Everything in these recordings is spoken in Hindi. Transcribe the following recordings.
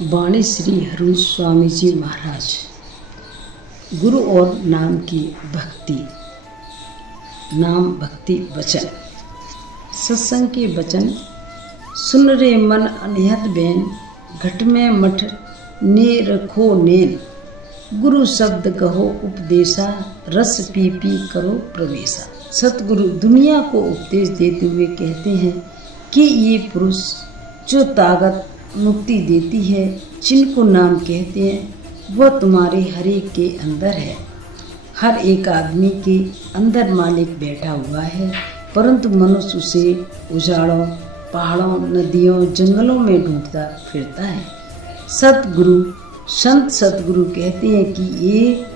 वाणी श्री हरिवंश स्वामी जी महाराज। गुरु और नाम की भक्ति। नाम भक्ति वचन। सत्संग के वचन सुन रे मन अनिहत बैन, घट में मठ ने रखो नेन। गुरु शब्द कहो उपदेशा, रस पी पी करो प्रवेशा। सतगुरु दुनिया को उपदेश देते हुए कहते हैं कि ये पुरुष जो ताकत मुक्ति देती है, जिनको नाम कहते हैं, वह तुम्हारे हर एक के अंदर है। हर एक आदमी के अंदर मालिक बैठा हुआ है, परंतु मनुष्य उसे उजाड़ों, पहाड़ों, नदियों, जंगलों में ढूंढता फिरता है। सतगुरु संत सतगुरु कहते हैं कि ये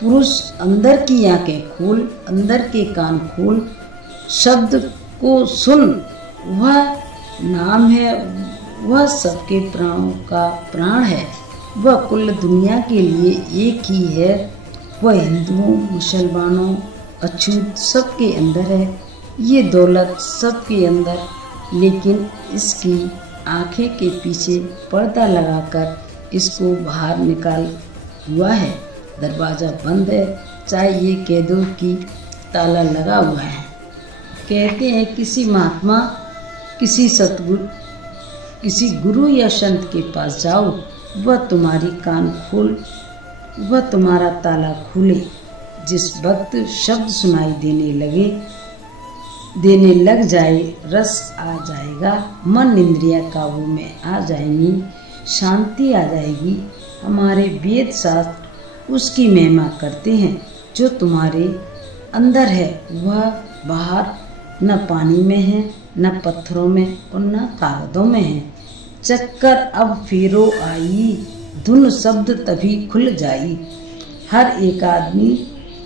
पुरुष अंदर की आंखें खोल, अंदर के कान खोल, शब्द को सुन। वह नाम है, वह सबके प्राणों का प्राण है। वह कुल दुनिया के लिए एक ही है। वह हिंदुओं, मुसलमानों, अछूत सबके अंदर है। ये दौलत सबके अंदर, लेकिन इसकी आंखें के पीछे पर्दा लगाकर इसको बाहर निकाल हुआ है। दरवाज़ा बंद है, चाहे ये कह दो कि ताला लगा हुआ है। कहते हैं किसी महात्मा, किसी सतगुरु, किसी गुरु या संत के पास जाओ, वह तुम्हारी कान खोल, वह तुम्हारा ताला खोले। जिस वक्त शब्द सुनाई देने लग जाए, रस आ जाएगा, मन इंद्रिया काबू में आ जाएंगी, शांति आ जाएगी। हमारे वेद शास्त्र उसकी महिमा करते हैं। जो तुम्हारे अंदर है वह बाहर न पानी में है, न पत्थरों में और न कागजों में है। चक्कर अब फेरो आई, धुन शब्द तभी खुल जाई। हर एक आदमी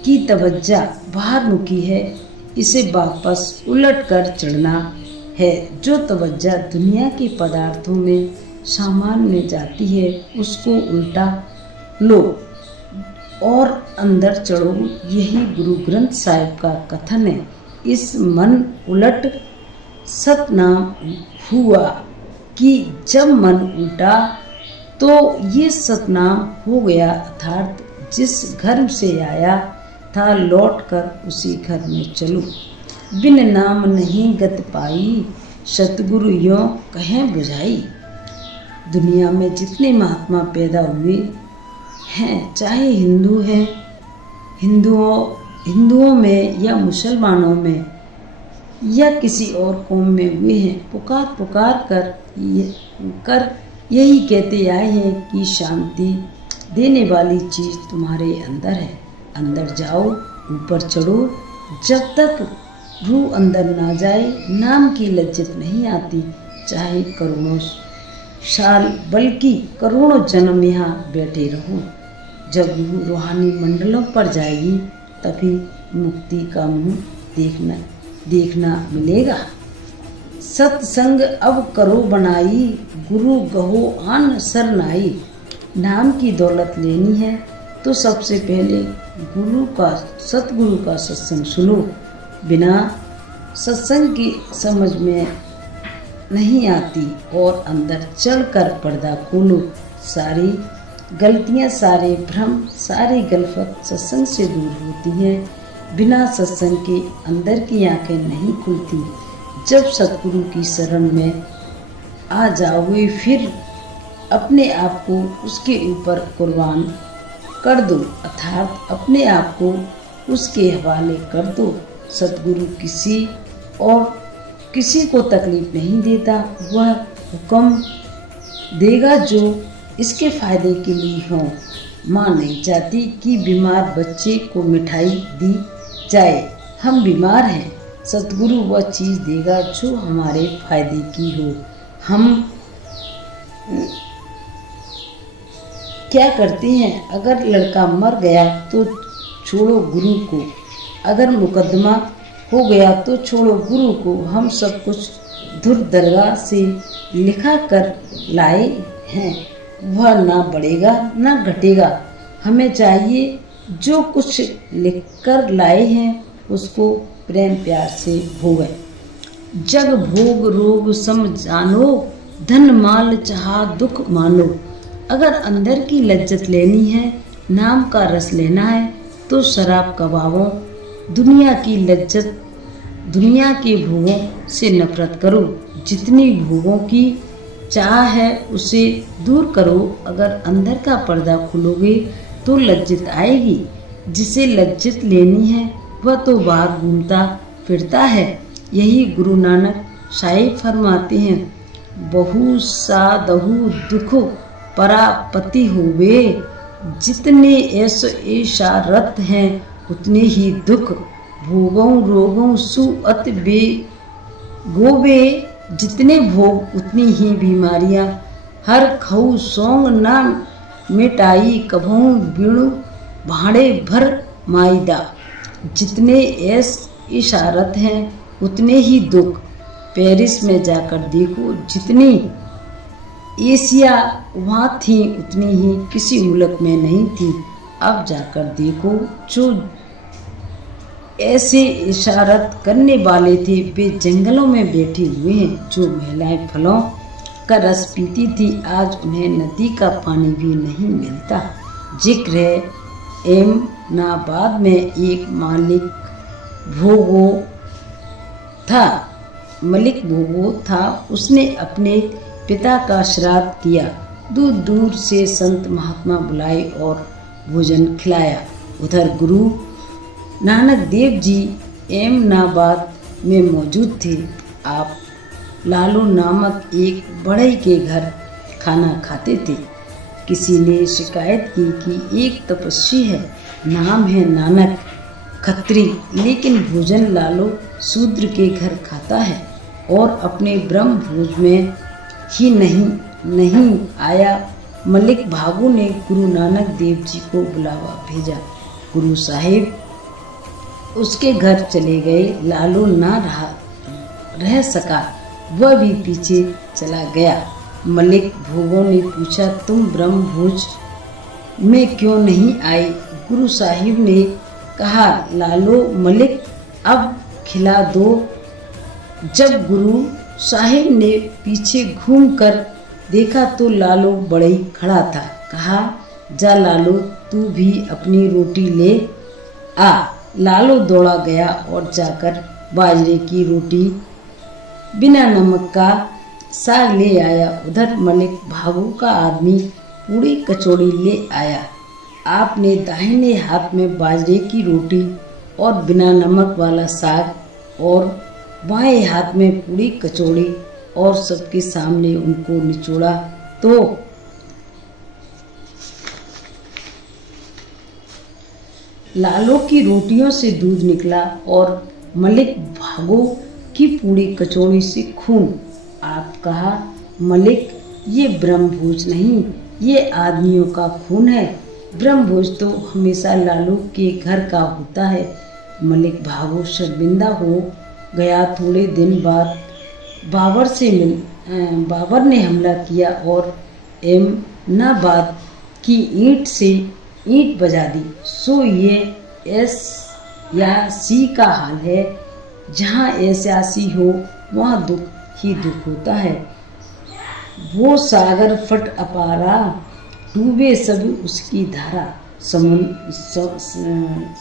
की तवज्जो बाहर मुखी है, इसे वापस उलट कर चढ़ना है। जो तवज्जो दुनिया के पदार्थों में सामान में जाती है, उसको उल्टा लो और अंदर चढ़ो। यही गुरु ग्रंथ साहिब का कथन है। इस मन उलट सतनाम हुआ कि जब मन उल्टा तो ये सतनाम हो गया। अर्थात जिस घर से आया था, लौट कर उसी घर में चलो। बिन नाम नहीं गत पाई, सतगुरु यों कहें बुझाई। दुनिया में जितने महात्मा पैदा हुए हैं, चाहे हिंदू हैं, हिंदुओं में या मुसलमानों में या किसी और कौम में हुए हैं, पुकार कर यही कहते आए हैं कि शांति देने वाली चीज तुम्हारे अंदर है। अंदर जाओ, ऊपर चढ़ो। जब तक रूह अंदर ना जाए, नाम की लज्जत नहीं आती। चाहे करोड़ों साल, बल्कि करोड़ों जन्म यहाँ बैठे रहो। जब रूह रूहानी मंडलों पर जाएगी, तभी मुक्ति का मुंह देखना मिलेगा। सत्संग अब करो बनाई, गुरु गहो आन सरनाई। नाम की दौलत लेनी है तो सबसे पहले सतगुरु का सत्संग सुनो। बिना सत्संग की समझ में नहीं आती और अंदर चढ़कर पर्दा खोलो। सारी गलतियां, सारे भ्रम, सारी गलफत सत्संग से दूर होती हैं। बिना सत्संग के अंदर की आंखें नहीं खुलती। जब सतगुरु की शरण में आ जाओगे, फिर अपने आप को उसके ऊपर कुर्बान कर दो, अर्थात अपने आप को उसके हवाले कर दो। सतगुरु किसी को तकलीफ नहीं देता। वह हुक्म देगा जो इसके फायदे के लिए हो। माँ नहीं चाहती कि बीमार बच्चे को मिठाई दी जाए। हम बीमार हैं, सतगुरु वह चीज़ देगा जो हमारे फायदे की हो। हम क्या करते हैं, अगर लड़का मर गया तो छोड़ो गुरु को, अगर मुकदमा हो गया तो छोड़ो गुरु को। हम सब कुछ धुर दरगाह से लिखा कर लाए हैं, वह ना बढ़ेगा ना घटेगा। हमें चाहिए जो कुछ लिखकर लाए हैं उसको प्रेम प्यार से भोगे। जग भोग रोग सम जानो, धन माल चाहा दुख मानो। अगर अंदर की लज्जत लेनी है, नाम का रस लेना है, तो शराब कबाबों, दुनिया की लज्जत, दुनिया के भोगों से नफरत करो। जितनी भोगों की चाह है उसे दूर करो। अगर अंदर का पर्दा खोलोगे तो लज्जत आएगी। जिसे लज्जत लेनी है वह तो बाहर घूमता फिरता है। यही गुरु नानक साहिब फरमाते हैं, बहु साधु दुख परापति होवे। जितने ऐसो इशारत हैं उतने ही दुख, भोगों रोगों सुअत बे गोवे। जितने भोग उतनी ही बीमारियां, हर खऊ सोंग न मिटाई कभों बिणु भाड़े भर माईदा। जितने ऐस इशारत हैं उतने ही दुख, पेरिस में जाकर देखो, जितनी एशिया वहाँ थी उतनी ही किसी मुल्क में नहीं थी। अब जाकर देखो, जो ऐसे इशारत करने वाले थे वे जंगलों में बैठे हुए हैं। जो महिलाएं फलों का रस पीती थी आज उन्हें नदी का पानी भी नहीं मिलता। जिक्र है एमनाबाद में एक मलिक भोगो था। उसने अपने पिता का श्राद्ध किया। दूर दूर से संत महात्मा बुलाए और भोजन खिलाया। उधर गुरु नानक देव जी एमनाबाद में मौजूद थे। आप लालू नामक एक बढ़ई के घर खाना खाते थे। किसी ने शिकायत की कि एक तपस्वी है, नाम है नानक, खत्री, लेकिन भोजन लालू शूद्र के घर खाता है और अपने ब्रह्म भोज में ही नहीं आया। मलिक भागू ने गुरु नानक देव जी को बुलावा भेजा। गुरु साहिब उसके घर चले गए। लालू ना रह सका, वह भी पीछे चला गया। मलिक भोगों ने पूछा, तुम ब्रह्म भोज में क्यों नहीं आए? गुरु साहिब ने कहा, लालो मलिक अब खिला दो। जब गुरु साहिब ने पीछे घूमकर देखा तो लालू बड़ई खड़ा था। कहा, जा लालू तू भी अपनी रोटी ले आ। लालू दौड़ा गया और जाकर बाजरे की रोटी बिना नमक का साग ले आया। उधर मलिक भागू का आदमी पूरी कचौड़ी ले आया। आपने दाहिने हाथ में बाजरे की रोटी और बिना नमक वाला साग और बाएं हाथ में पूरी कचौड़ी और सबके सामने उनको निचोड़ा तो लालू की रोटियों से दूध निकला और मलिक भागो की पूरी कचौड़ी से खून। आप कहा, मलिक ये ब्रह्मभोज नहीं, ये आदमियों का खून है। ब्रह्मभोज तो हमेशा लालू के घर का होता है। मलिक भागो शर्मिंदा हो गया। थोड़े दिन बाद बाबर ने हमला किया और एमनाबाद की ईंट से ईंट बजा दी। सो ये एस या सी का हाल है। जहाँ ऐसी हो वहाँ दुख ही दुख होता है। वो सागर फट अपारा, डूबे सभी उसकी धारा।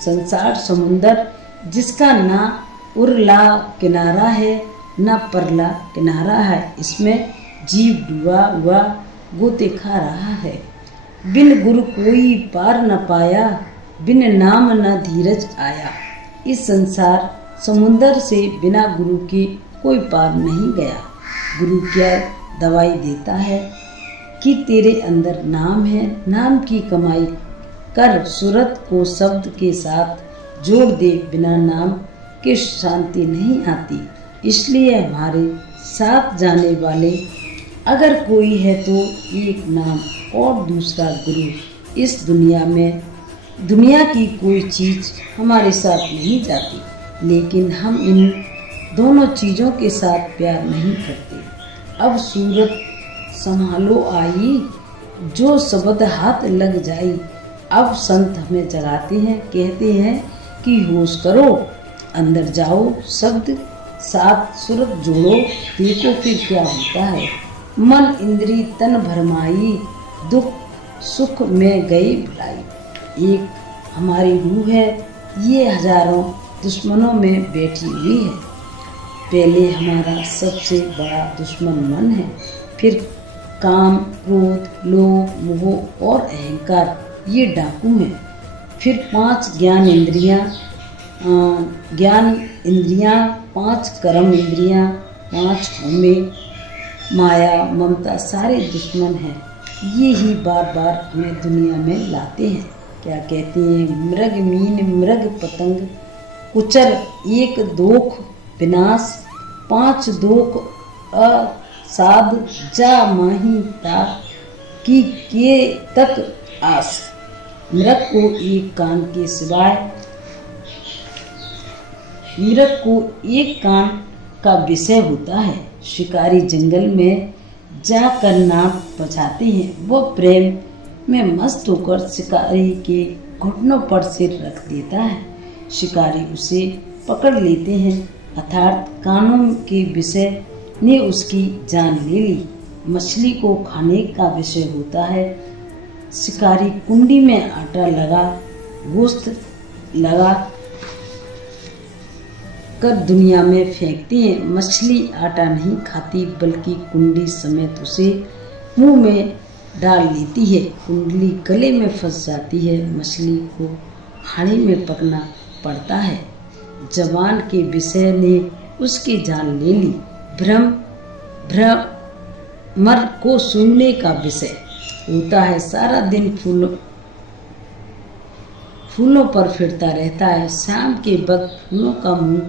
संसार समुंदर जिसका ना उरला किनारा है ना परला किनारा है, इसमें जीव डूबा हुआ गोते खा रहा है। बिन गुरु कोई पार न पाया, बिन नाम न धीरज आया। इस संसार समुंदर से बिना गुरु के कोई पार नहीं गया। गुरु क्या दवाई देता है कि तेरे अंदर नाम है, नाम की कमाई कर, सूरत को शब्द के साथ जोड़ दे। बिना नाम के शांति नहीं आती। इसलिए हमारे साथ जाने वाले अगर कोई है तो एक नाम और दूसरा गुरु। इस दुनिया में दुनिया की कोई चीज़ हमारे साथ नहीं जाती, लेकिन हम इन दोनों चीज़ों के साथ प्यार नहीं करते। अब सूरत संभालो आई, जो शब्द हाथ लग जाई। अब संत हमें जगाते हैं, कहते हैं कि होश करो, अंदर जाओ, शब्द साथ सूरत जोड़ो, देखो फिर क्या होता है। मन इंद्री तन भरमाई, दुख सुख में गई भुलाई। एक हमारी रूह है, ये हजारों दुश्मनों में बैठी हुई है। पहले हमारा सबसे बड़ा दुश्मन मन है, फिर काम, क्रोध, लोभ, मोह और अहंकार, ये डाकू हैं। फिर 5 ज्ञान इंद्रियां, 5 कर्म इंद्रियां, 5 होमे, माया, ममता, सारे दुश्मन हैं। ये ही बार बार हमें दुनिया में लाते हैं। क्या कहते हैं, मृग मीन मृग पतंग, कुचर एक दोख विनाश, 5 दोख असाध, जा माही ता की के तक आस। मृग को एक कान के सिवाय, मृग को एक कान का विषय होता है। शिकारी जंगल में जाकर नाक बजाते हैं। वह प्रेम में मस्त होकर शिकारी के घुटनों पर सिर रख देता है। शिकारी उसे पकड़ लेते हैं, अर्थात कानों के विषय ने उसकी जान ले ली। मछली को खाने का विषय होता है। शिकारी कुंडी में आटा लगा, गोश्त लगा कर दुनिया में फेंकते हैं। मछली आटा नहीं खाती, बल्कि कुंडी समेत उसे मुंह में डाल लेती है। कुंडली गले में फंस जाती है। मछली को हाड़ी में पकना पड़ता है। जवान के विषय ने उसकी जान ले ली। भ्रमर को सुनने का विषय होता है। सारा दिन फूलों पर फिरता रहता है। शाम के वक्त फूलों का मुंह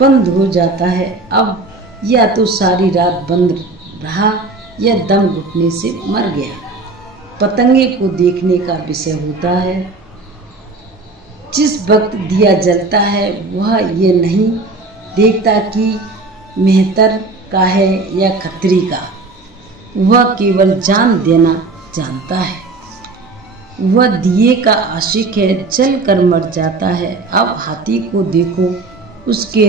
बंद हो जाता है। अब या तो सारी रात बंद रहा या दम घुटने से मर गया। पतंगे को देखने का विषय होता है। जिस वक्त दिया जलता है वह ये नहीं देखता कि मेहतर का है या खत्री का, वह केवल जान देना जानता है। वह दिए का आशिक है, जल कर मर जाता है। अब हाथी को देखो, उसके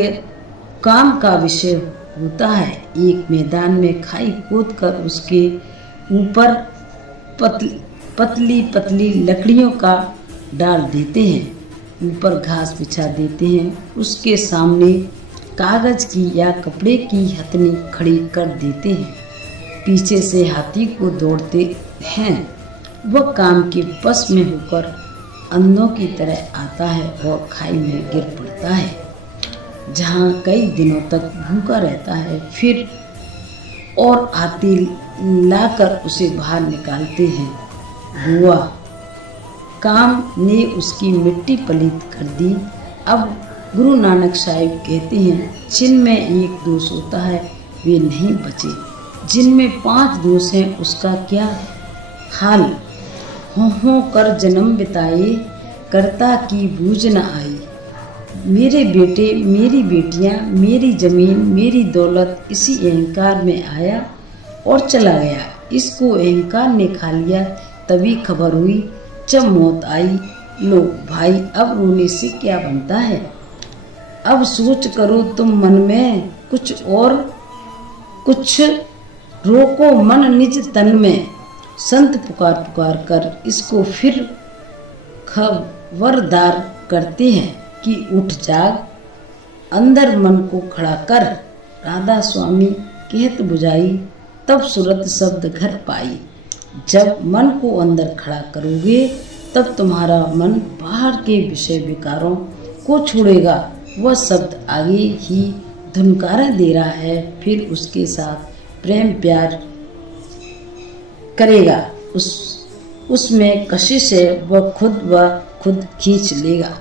काम का विषय होता है। एक मैदान में खाई खोद कर उसके ऊपर पतली पतली लकड़ियों का डाल देते हैं, ऊपर घास बिछा देते हैं। उसके सामने कागज की या कपड़े की हथनी खड़ी कर देते हैं। पीछे से हाथी को दौड़ते हैं। वह काम के बस में होकर अंधों की तरह आता है और खाई में गिर पड़ता है, जहाँ कई दिनों तक भूखा रहता है। फिर और हाथी लाकर उसे बाहर निकालते हैं। बुआ काम ने उसकी मिट्टी पलीत कर दी। अब गुरु नानक साहिब कहते हैं, जिनमें एक दोष होता है वे नहीं बचे, जिनमें 5 दोष हैं उसका क्या हाल। हो कर जन्म बिताए, करता की बूझ न आई। मेरे बेटे, मेरी बेटियां, मेरी जमीन, मेरी दौलत, इसी अहंकार में आया और चला गया। इसको अहंकार ने खा लिया। तभी खबर हुई जब मौत आई। लो भाई, अब रोने से क्या बनता है। अब सोच करो तुम मन में कुछ और, कुछ रोको मन निज तन में। संत पुकार पुकार कर इसको फिर खबरदार करते हैं कि उठ जाग, अंदर मन को खड़ा कर। राधा स्वामी कहत बुझाई, तब सूरत शब्द घर पाई। जब मन को अंदर खड़ा करोगे तब तुम्हारा मन बाहर के विषय विकारों को छोड़ेगा। वह शब्द आगे ही धुनकारा दे रहा है, फिर उसके साथ प्रेम प्यार करेगा। उसमें कशिश है, वह खुद खींच लेगा।